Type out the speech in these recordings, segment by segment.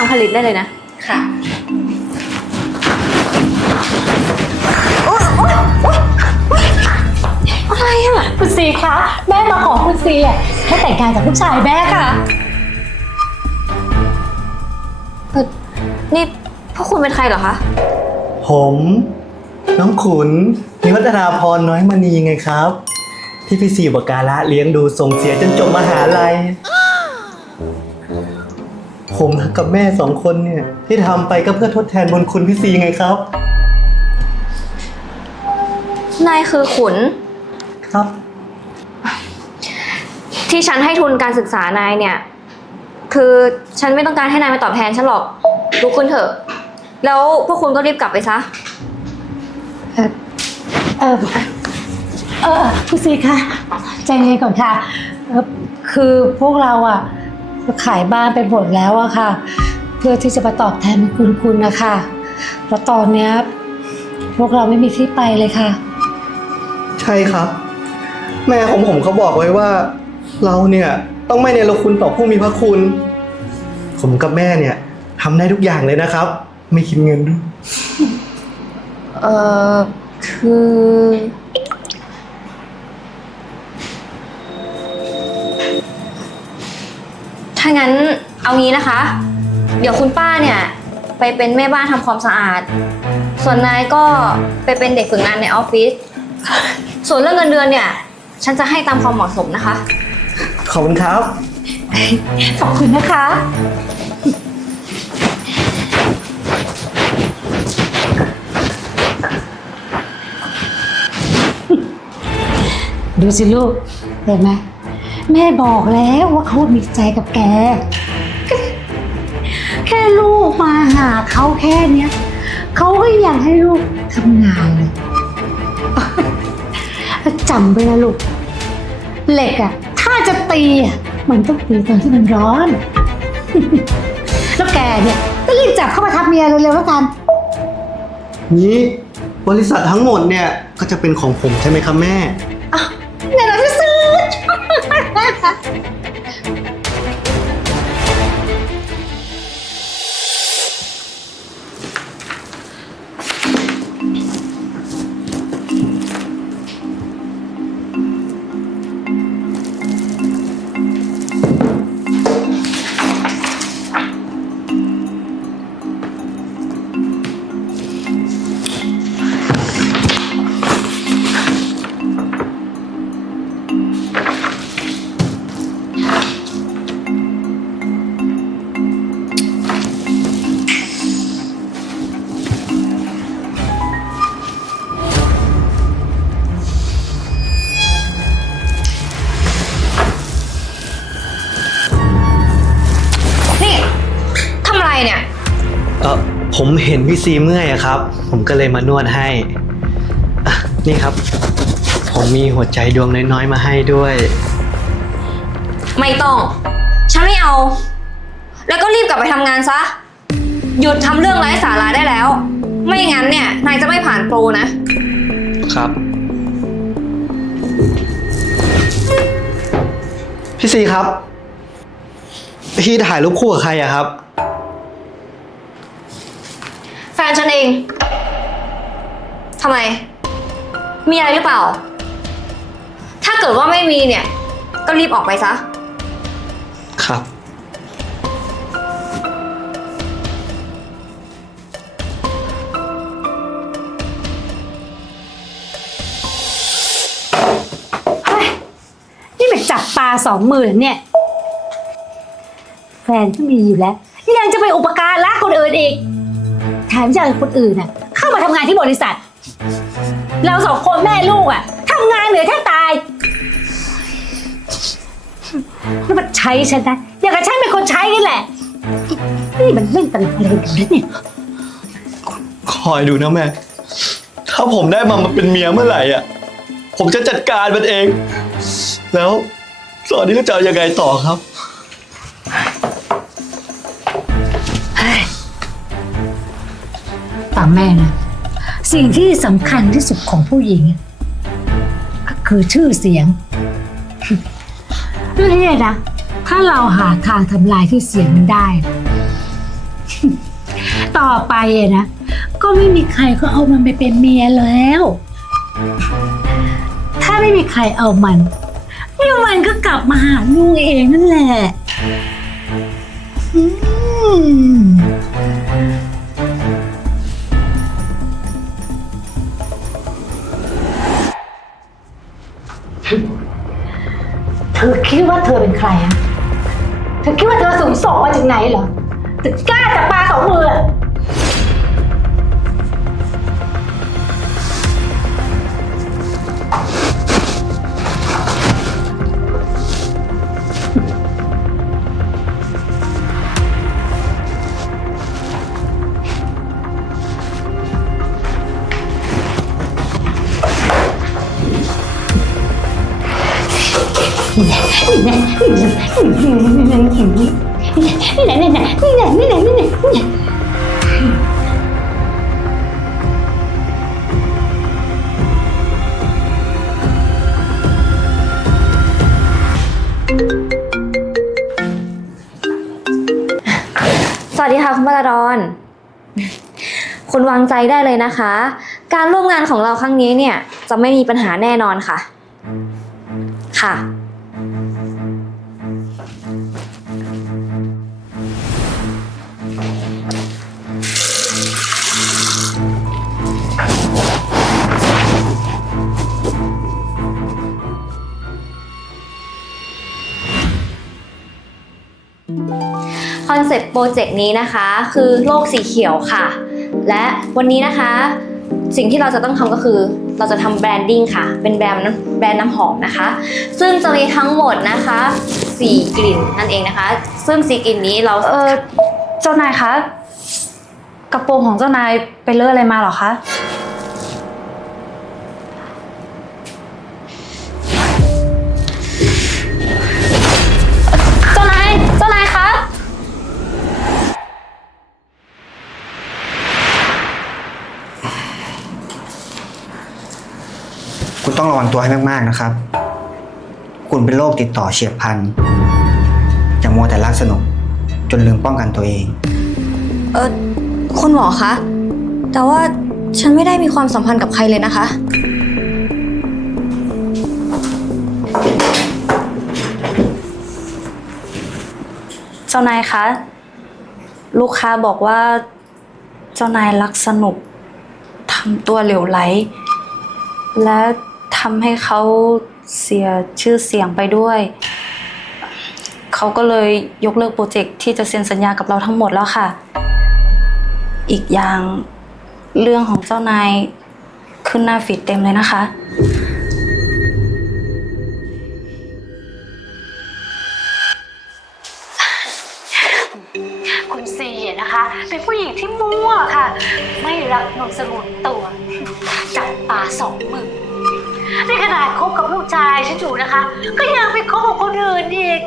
สั่งผลิตได้เลยนะ ค่ะอะไรอะคุณซีคะแม่มาขอคุณซีอะให้แต่งงานกับลูกชายแม่ค่ะเออนี่พวกคุณเป็นใครเหรอคะ ผม น้องขุนนิวัฒนาพรน้อยมณีไงครับ ที่พี่สีบการะเลี้ยงดูส่งเสียจนจบมหาลัย ผมกับแม่สองคนเนี่ย ที่ทำไปก็เพื่อทดแทนบุญคุณพี่ซีไงครับ นายคือขุน ครับ ที่ฉันให้ทุนการศึกษานายเนี่ย คือฉันไม่ต้องการให้นายมาตอบแทนฉันหรอกลุกขึ้นเถอะ แล้วพวกคุณก็รีบกลับไปซะ เออเออเออคุณซีคะใจเย็นก่อนค่ะเออคือพวกเราอะ ขายบ้านไปหมดแล้วอะค่ะ เพื่อที่จะมาตอบแทนบุญคุณคุณนะคะแล้วตอนเนี้ยพวกเราไม่มีที่ไปเลยค่ะ ใช่ครับ แม่ของผมเขาบอกไว้ว่า เราเนี่ยต้องไม่เนรคุณต่อผู้มีพระคุณ ผมกับแม่เนี่ยทำได้ทุกอย่างเลยนะครับ ไม่คิดเงินด้วย เออคือ ถ้างั้นเอางี้นะคะ เดี๋ยวคุณป้าเนี่ย ไปเป็นแม่บ้านทำความสะอาด ส่วนนายก็ไปเป็นเด็กฝึกงานในออฟฟิศ ส่วนเรื่องเงินเดือนเนี่ย ฉันจะให้ตามความเหมาะสมนะคะ ขอบคุณครับ ขอบคุณนะคะ ดูสิลูกเห็นไหม แม่บอกแล้วว่าเขามีใจกับแก แค่ลูกมาหาเขาแค่เนี้ยเขาก็อยากให้ลูกทำงานเลยจำไว้นะลูก เหล็กอะถ้าจะตีมันต้องตีตอนที่มันร้อน แล้วแกเนี่ยก็รีบจับเข้ามาทับเมียเร็วๆแล้วกันนี้บริษัททั้งหมดเนี่ยก็จะเป็นของผมใช่ไหมครับแม่ ผมเห็นพี่ซีเมื่อยอะครับ ผมก็เลยมานวดให้อะนี่ครับ ผมมีหัวใจดวงน้อยๆมาให้ด้วย ไม่ต้อง ฉันไม่เอา แล้วก็รีบกลับไปทำงานซะ หยุดทำเรื่องไร้สาระได้แล้ว ไม่งั้นเนี่ย นายจะไม่ผ่านโปรนะ ครับ พี่ซีครับ พี่ถ่ายรูปคู่กับใครอะครับแฟน ฉันเอง ทำไม มีอะไรหรือเปล่า ถ้าเกิดว่าไม่มีเนี่ย ก็รีบออกไปซะ ครับนี่มันจับปลาสองหมื่นเนี่ย แฟนก็มีอยู่แล้ว ยังจะไปอุปการะคนอื่นอีก แถมจะเอาคนอื่นน่ะเข้ามาทำงานที่บริษัท เราสองคนแม่ลูกอะทำงานเหนื่อยแทบตายแล้วมันใช้ฉันนะอย่างกับฉันเป็นคนใช้นี่แหละ นี่มันเล่นตลกอะไรกันเนี่ย คอยดูนะแม่ ถ้าผมได้มามาเป็นเมียเมื่อไหร่อะ ผมจะจัดการมันเอง แล้วตอนนี้ก็จะเอายังไงต่อครับ ตามแม่นะ สิ่งที่สำคัญที่สุดของผู้หญิง ก็คือชื่อเสียงเรื่องนี้นะ ถ้าเราหาทางทำลายชื่อเสียงมันได้ ต่อไปอะนะ ก็ไม่มีใครเขาเอามันไปเป็นเมียแล้ว ถ้าไม่มีใครเอามันเดี๋ยวมันก็กลับมาหาลุงเองนั่นแหละ อืม ใครอะเธอคิดว่าเธอสูงส่งมาจากไหนเหรอถึงกล้าจับปลาสองมืออะ สวัสดีค่ะคุณปราดอน คุณวางใจได้เลยนะคะ การร่วมงานของเราครั้งนี้เนี่ย จะไม่มีปัญหาแน่นอนค่ะ ค่ะ คอนเซปต์โปรเจกต์นี้นะคะ คือโลกสีเขียวค่ะ และวันนี้นะคะ สิ่งที่เราจะต้องทำก็คือ เราจะทำแบรนดิ้งค่ะ เป็นแบรนด์น้ำแบรนด์น้ำหอมนะคะ ซึ่งจะมีทั้งหมดนะคะสี่กลิ่นนั่นเองนะคะ ซึ่งสี่กลิ่นนี้เราเออเจ้านายคะกระโปรงของเจ้านายไปเลอะอะไรมาหรอคะ วังตัวให้มากๆนะครับ คุณเป็นโรคติดต่อเฉียบพลันอย่ามัวแต่รักสนุก จนลืมป้องกันตัวเอง เออคุณหมอคะ แต่ว่าฉันไม่ได้มีความสัมพันธ์กับใครเลยนะคะ เจ้านายคะ ลูกค้าบอกว่า เจ้านายรักสนุกทำตัวเหลวไหล และ ทำให้เขาเสียชื่อเสียงไปด้วย เขาก็เลยยกเลิกโปรเจกต์ที่จะเซ็นสัญญากับเราทั้งหมดแล้วค่ะ อีกอย่างเรื่องของเจ้านายขึ้นหน้าฟีดเต็มเลยนะคะ คุณซีอะนะคะ เป็นผู้หญิงที่มั่วค่ะ ไม่รักนนสงวนตัว จับปลาสองมือ นขนาดคบกับลูกชายฉันอยู่นะคะ ก็ยังไปคบกับคนอื่นอีก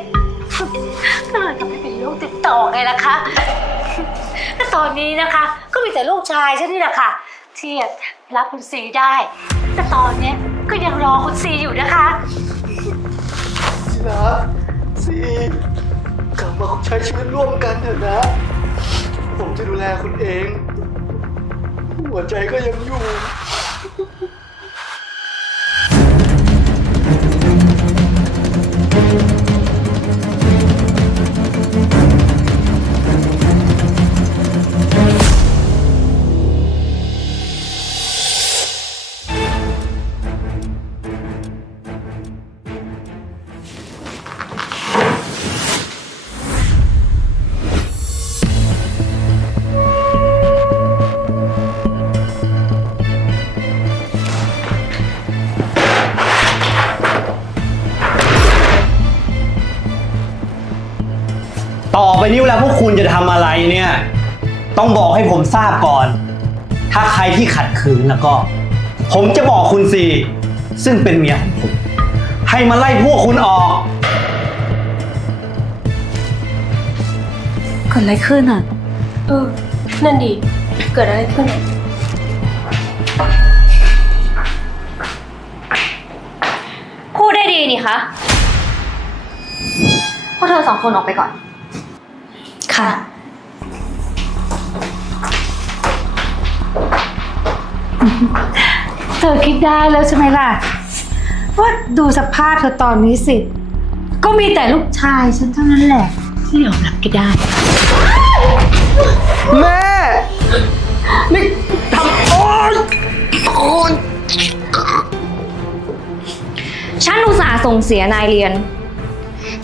ก็เลยทำให้เป็นโรคติดต่อไงล่ะคะและตอนนี้นะคะ ก็มีแต่ลูกชายฉันนี่แหละค่ะที่รับคุณซีได้ แต่ตอนเนี้ยก็ยังรอคุณซีอยู่นะคะที่รักซีกลับมาใช้ชีวิตร่วมกันเถอะนะ ผมจะดูแลคุณเอง หัวใจก็ยังอยู่ จะทำอะไรเนี่ย ต้องบอกให้ผมทราบก่อน ถ้าใครที่ขัดขืนแล้วก็ ผมจะบอกคุณสิซึ่งเป็นเมียของผม ให้มาไล่พวกคุณออก เกิดอะไรขึ้นอะ เออ นั่นดีเกิดอะไรขึ้น พูดได้ดีนี่คะ พวกเธอสองคนออกไปก่อน ค่ะ เธอคิดได้แล้วใช่ไหมล่ะ ว่าดูสภาพเธอตอนนี้สิ ก็มีแต่ลูกชายฉันเท่านั้นแหละ ที่ยอมรับแกได้ แม่ นี่ทำโอ๊ยโอ๊ยฉันอุตส่าห์ส่งเสียนายเรียน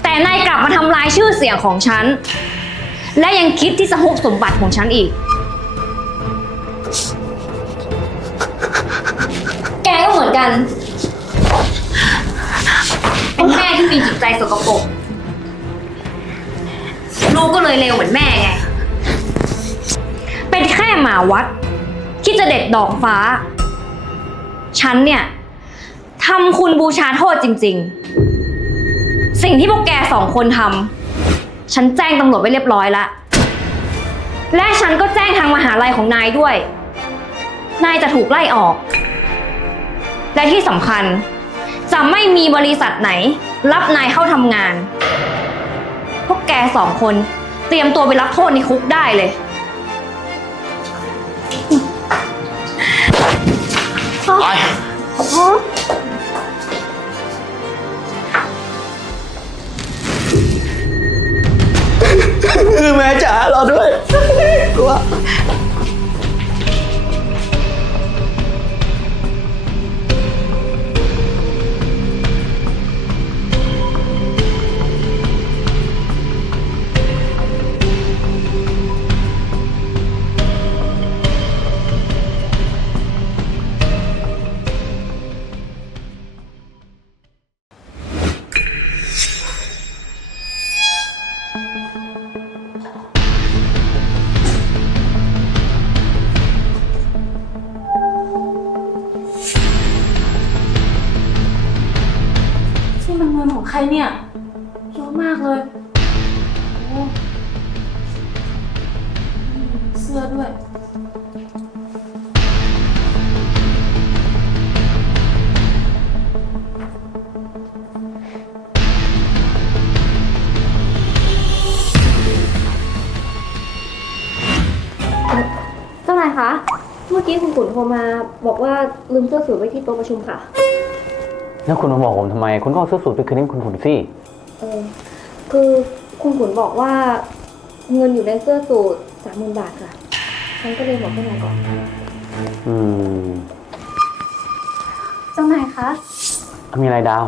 แต่นายกลับมาทำลายชื่อเสียงของฉัน และยังคิดที่จะฮุบสมบัติของฉันอีก แกก็เหมือนกัน เป็นแม่ที่มีจิตใจสกปรก ลูกก็เลยเลวเหมือนแม่ไง เป็นแค่หมาวัด คิดจะเด็ดดอกฟ้า ฉันเนี่ยทำคุณบูชาโทษจริง ๆ สิ่งที่พวกแกสองคนทำ ฉันแจ้งตำรวจไว้เรียบร้อยแล้วและฉันก็แจ้งทางมหาลัยของนายด้วย นายจะถูกไล่ออก และที่สำคัญ จะไม่มีบริษัทไหน รับนายเข้าทำงาน พวกแกสองคนเตรียมตัวไปรับโทษในคุกได้เลย คือแม่จ๋ารอด้วยกลัว เนี่ยเยอะมากเลยโอ้เสื้อด้วย เจ้านายคะ เมื่อกี้คุณขุนโทรมาบอกว่าลืมเสื้อสูทไว้ที่โต๊ะประชุมค่ะ แล้วคุณมาบอกผมทำไม คุณก็เอาเสื้อสูทไปคืนให้คุณขุนสิ เออคือคุณขุนบอกว่า เงินอยู่ในเสื้อสูทสามหมื่นบาทค่ะ ฉันก็เลยบอกเจ้านายก่อน อืมเจ้านายคะ มีอะไรดาว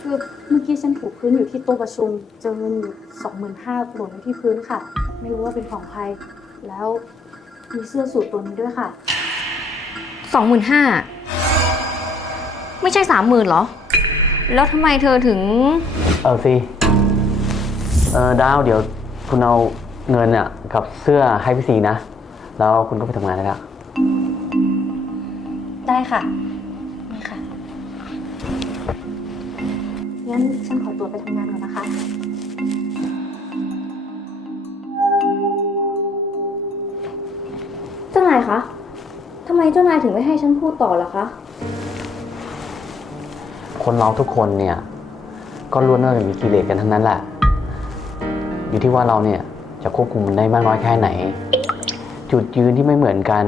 คือเมื่อกี้ฉันถูกพื้นอยู่ที่โต๊ะประชุม เจอเงินอยู่สองหมื่นห้าหล่นอยู่ที่พื้นค่ะ ไม่รู้ว่าเป็นของใคร แล้วมีเสื้อสูทตัวนี้ด้วยค่ะ สองหมื่นห้า ไม่ใช่สามหมื่นเหรอ แล้วทำไมเธอถึง เออสิเออดาวเดี๋ยวคุณเอาเงินอะกับเสื้อให้พี่ซีนะ แล้วคุณก็ไปทำงานได้แล้วได้ค่ะนี่ค่ะ งั้นฉันขอตัวไปทำงานก่อนนะคะ เจ้านายคะ ทำไมเจ้านายถึงไม่ให้ฉันพูดต่อล่ะคะ คนเราทุกคนเนี่ย ก็ล้วนแล้วแต่มีกิเลสกันทั้งนั้นแหละ อยู่ที่ว่าเราเนี่ยจะควบคุมมันได้มากน้อยแค่ไหน จุดยืนที่ไม่เหมือนกัน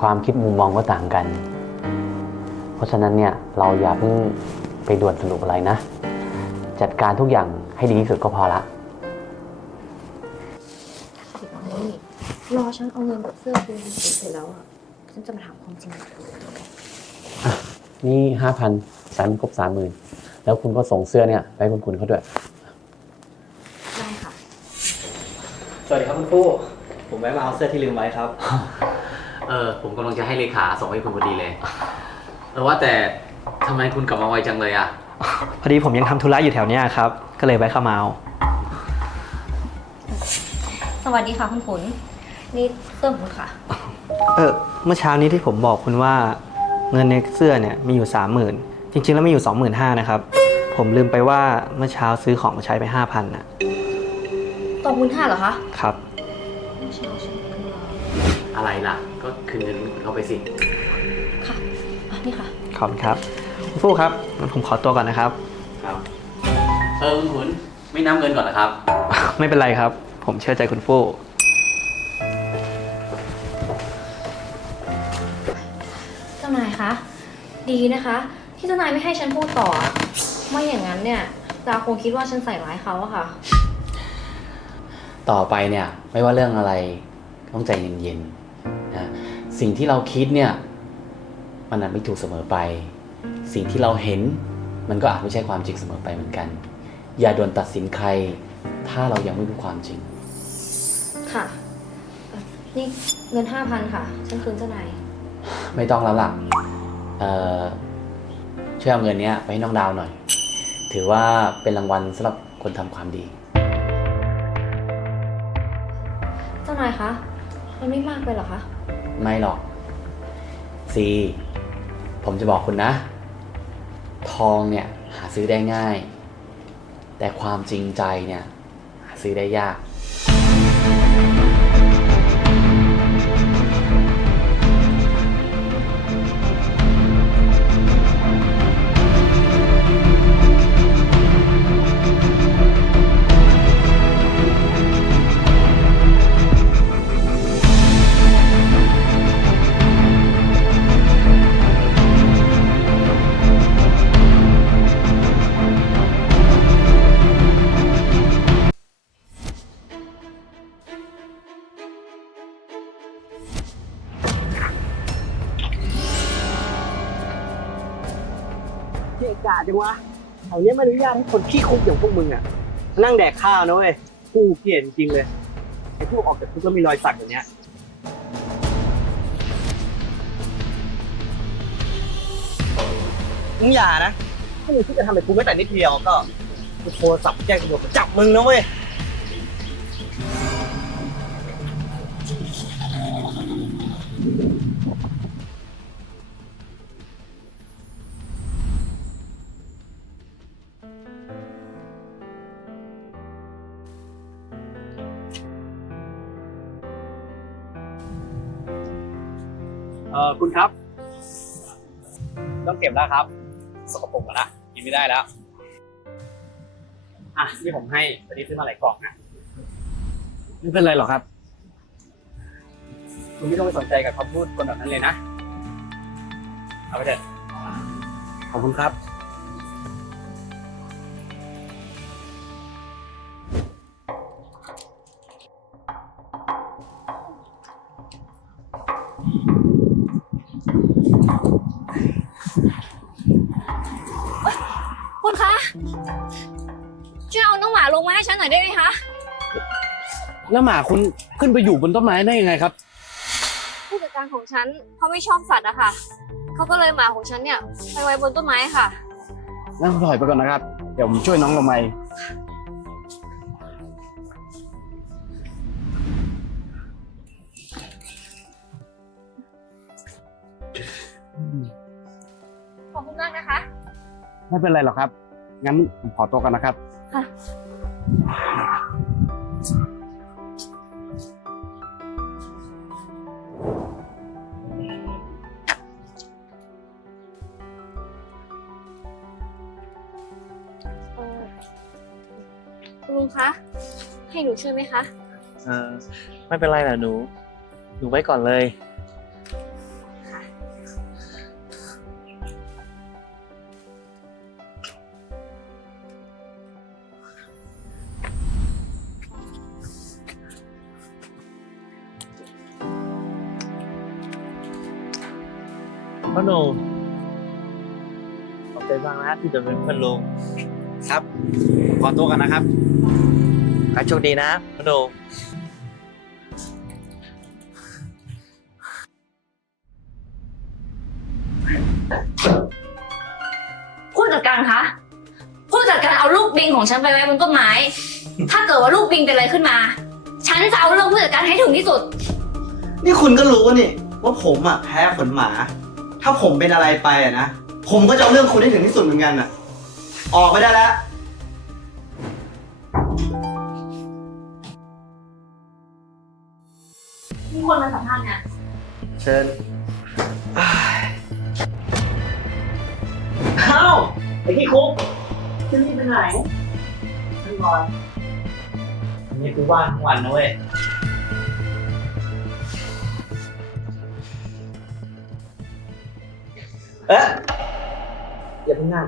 ความคิดมุมมองก็ต่างกัน เพราะฉะนั้นเนี่ยเราอย่าเพิ่งไปด่วนสรุปอะไรนะ จัดการทุกอย่างให้ดีที่สุดก็พอละรอฉันเอาเงินกับเสื้อคืนเสร็จแล้วอะ ฉันจะมาถามความจริงนี่ห้าพัน สามครบสามหมื่นแล้วคุณก็ส่งเสื้อเนี่ยไปให้คุณคุณเขาด้วย ได้ค่ะ สวัสดีครับคุณผู้ผมแวะมาเอาเสื้อที่ลืมไว้ครับ เออผมกำลังจะให้เลขาส่งให้คุณพอดีเลยเออว่าแต่ทำไมคุณกลับมาไวจังเลยอะ พอดีผมยังทำธุระอยู่แถวเนี้ยครับ ก็เลยแวะเข้ามาเอาสวัสดีค่ะคุณขุน นี่เสื้อของคุณค่ะ เออเมื่อเช้านี้ที่ผมบอกคุณว่า เงินในเสื้อเนี่ยมีอยู่สามหมื่น จริงๆแล้วมีอยู่สองหมื่นห้านะครับ ผมลืมไปว่าเมื่อเช้าซื้อของมาใช้ไปห้าพันนะตองคุณห้าเหรอคะครับ อะไรล่ะ ก็คืนเงินคุณเข้าไปสิ ค่ะอะ นี่ค่ะ ขอบคุณครับคุณฟูครับงั้นผมขอตัวก่อนนะครับ ครับ เออคุณขุนไม่นับเงินก่อนนะครับ ไม่เป็นไรครับ ผมเชื่อใจคุณฟู่านายคะ ดีนะคะ ที่เจ้านายไม่ให้ฉันพูดต่ออะไม่อย่างนั้นเนี่ยดาคงคิดว่าฉันใส่ร้ายเขาอะค่ะ ต่อไปเนี่ยไม่ว่าเรื่องอะไรต้องใจเย็นๆนะสิ่งที่เราคิดเนี่ยมันอาจไม่ถูกเสมอไป สิ่งที่เราเห็นมันก็อาจไม่ใช่ความจริงเสมอไปเหมือนกัน อย่าด่วนตัดสินใคร ถ้าเรายังไม่รู้ความจริง ค่ะเอ่อนี่เงินห้าพันค่ะ ฉันคืนเจ้านาย ไม่ต้องแล้วล่ะเอ่อ ช่วยเอาเงินเนี้ยไปให้น้องดาวหน่อย ถือว่าเป็นรางวัลสำหรับคนทำความดี เจ้านายคะ มันไม่มากไปเหรอคะ ไม่หรอกซีผมจะบอกคุณนะ ทองเนี่ยหาซื้อได้ง่าย แต่ความจริงใจเนี่ย หาซื้อได้ยาก จังวะแถวเนี้ยไม่อนุญาตให้คนขี้คุกอย่างพวกมึงอะมานั่งแดกข้าวนะเว้ยกูเกลียดจริงๆเลยไอ้พวกออกจากคุกแล้วมีรอยสักอย่างเนี้ย มึงอย่านะถ้ามึงคิดจะทำอะไรกูแม้แต่นิดเดียวก็กูโทรศัพท์แจ้งตำรวจมาจับมึงนะเว้ย เออคุณครับ ต้องเก็บแล้วครับ สกปรกแล้วนะกินไม่ได้แล้ว อะที่ผมให้ตอนนี้ซื้อมาหลายกล่องนะไม่เป็นไรหรอกครับ คุณไม่ต้องไปสนใจกับคำพูดคนแบบนั้นเลยนะ เอาไปเถอะขอบคุณครับ ลงมาให้ฉันหน่อยได้ไหมคะ แล้วหมาคุณขึ้นไปอยู่บนต้นไม้ได้ยังไงครับ ผู้จัดการของฉันเขาไม่ชอบสัตว์อะค่ะ เขาก็เลยหมาของฉันเนี่ยไปไว้บนต้นไม้ค่ะนั่งถอยไปก่อนนะครับ เดี๋ยวผมช่วยน้องลงไปขอบคุณมากนะคะ ไม่เป็นไรหรอกครับ งั้นผมขอตัวกันนะครับ ค่ะ เอ่อคุณลุงคะ ให้หนูช่วยไหมคะ เออไม่เป็นไรนะหนู หนูไว้ก่อนเลย ที่จะเป็นเพื่อนลุงครับ ขอตัวกันนะครับขอให้โชคดีนะพ่อหนุ่มผู้จัดการคะ ผู้จัดการเอาลูกบิงของฉันไปไว้บนต้นไม้ ถ้าเกิดว่าลูกบิงเป็นอะไรขึ้นมา ฉันจะเอาเรื่องผู้จัดการให้ถึงที่สุด นี่คุณก็รู้นี่ว่าผมอะแพ้ขนหมา ถ้าผมเป็นอะไรไปอะนะ ผมก็จะเอาเรื่องคุณให้ถึงที่สุดเหมือนกันอะ ออกไปได้แล้ว มีคนมาสัมภาษณ์งานเชิญอ้าวไอ้ขี้คุกจะรีบไปไหนนั่งก่อนอันนี้กูว่างทั้งวันนะเว้ยคเอ๊ะ อย่าเพิ่งนั่ง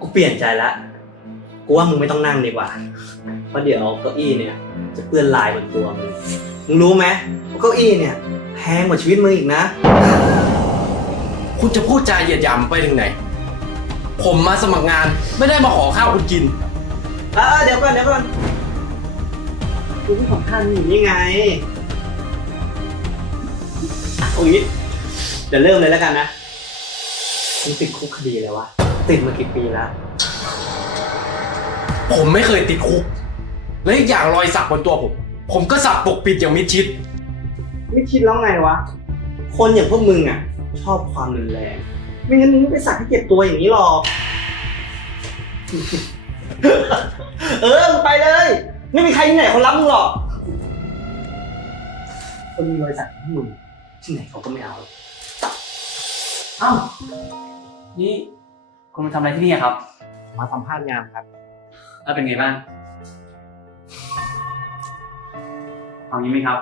กูเปลี่ยนใจละ กูว่ามึงไม่ต้องนั่งดีกว่า เพราะเดี๋ยวเก้าอี้เนี่ย จะเปื้อนลายบนตัวมึง มึงรู้ไหมว่าเก้าอี้เนี่ยแพงกว่าชีวิตมึงอีกนะ คุณจะพูดจาเหยียดหยามไปถึงไหน ผมมาสมัครงานไม่ได้มาขอข้าวคุณกิน เออเดี๋ยวก่อนเดี๋ยวก่อนกูที่สำคัญอยู่นี่ไงเอางี้เดี๋ยวเริ่มเลยแล้วกันนะ มึงติดคุกคดีเลยวะ ติดมากี่ปีแล้ว ผมไม่เคยติดคุก และอีกอย่างรอยสักบนตัวผม ผมก็สักปกปิดอย่างมิดชิด ไม่คิดแล้วไงวะ คนอย่างพวกมึงอะ ชอบความรุนแรง ไม่งั้นมึงไม่ไปสักให้เจ็บตัวอย่างนี้หรอก เออมึงไปเลย ไม่มีใครที่ไหนเขารับมึงหรอก คนมีรอยสักที่มึงที่ไหนเขาก็ไม่เอา เอ้า นี่คุณมาทำอะไรที่นี่อะครับ มาสัมภาษณ์งานครับ แล้วเป็นไงบ้าง เอางี้ไหมครับ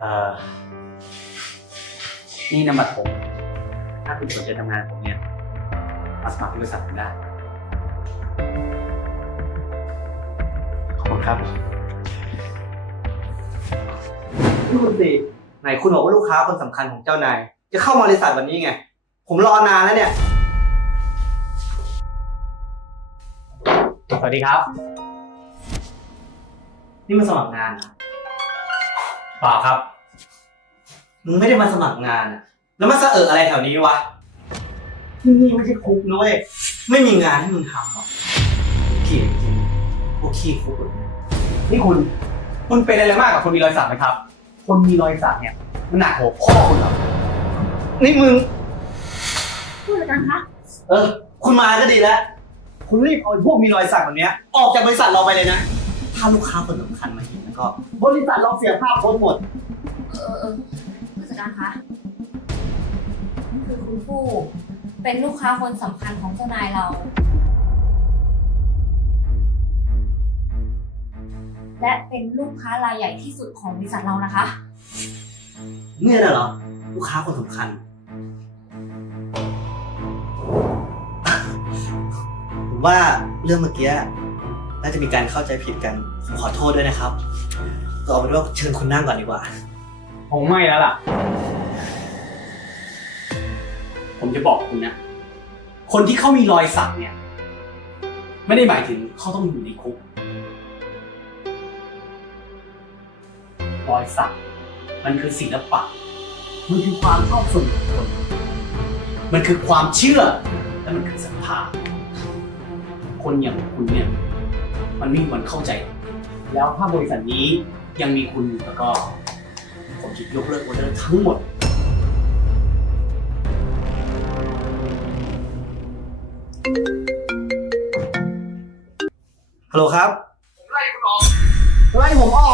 เอ่อ นี่นำบัตรผม ถ้าคุณสนใจทำงานผมเนี่ยมาสมัครที่บริษัทผมได้ ขอบคุณครับนี่คุณสิไหนคุณบอกว่าลูกค้าคนสำคัญของเจ้านาย จะเข้าบริษัทวันนี้ไง ผมรอนานแล้วเนี่ย สวัสดีครับ นี่มาสมัครงานเหรอเปล่าครับ มึงไม่ได้มาสมัครงานอะแล้วมาเสอะอะไรแถวนี้วะ ที่นี่ไม่ใช่คุกนะเว้ย ไม่มีงานให้มึงทำหรอกเกลียดจริงพวกขี้คุกอะนี่คุณ คุณเป็นอะไรมากกับคนมีรอยสักไหมครับ คนมีรอยสักเนี่ยมันหนักหัวพ่อคุณเหรอ นี่มึง พูดอะไรกันคะเออ คุณมาก็ดีแล้ว คุณรีบเอาไอ้พวกมีรอยสักแบบเนี้ย ออกจากบริษัทเราไปเลยนะ ถ้าลูกค้าคนสำคัญมาเห็นแล้วก็ บริษัทเราเสียภาพพจน์หมด เออเออผู้จัดการคะคือคุณผู้เป็นลูกค้าคนสำคัญของเจ้านายเรา และเป็นลูกค้ารายใหญ่ที่สุดของบริษัทเรานะคะ เนี่ยน่ะเหรอ ลูกค้าคนสำคัญ ว่าเรื่องเมื่อกี้น่าจะมีการเข้าใจผิดกันผมขอโทษด้วยนะครับก็เอาเป็นว่าเชิญคุณนั่งก่อนดีกว่า ผมไม่แล้วล่ะ ผมจะบอกคุณนะ คนที่เขามีรอยสักเนี่ย ไม่ได้หมายถึงเขาต้องอยู่ในคุก รอยสัก มันคือศิลปะ มันคือความชอบส่วนบุคคลมันคือความเชื่อ และมันคือศรัทธา คนอย่างคุณเนี่ย มันไม่มีวันเข้าใจ แล้วถ้าบริษัทนี้ยังมีคุณอยู่แล้วก็ ผมจะยกเลิกออเดอร์ทั้งหมด ฮัลโหลครับ ไล่คุณออก ไล่ผมออก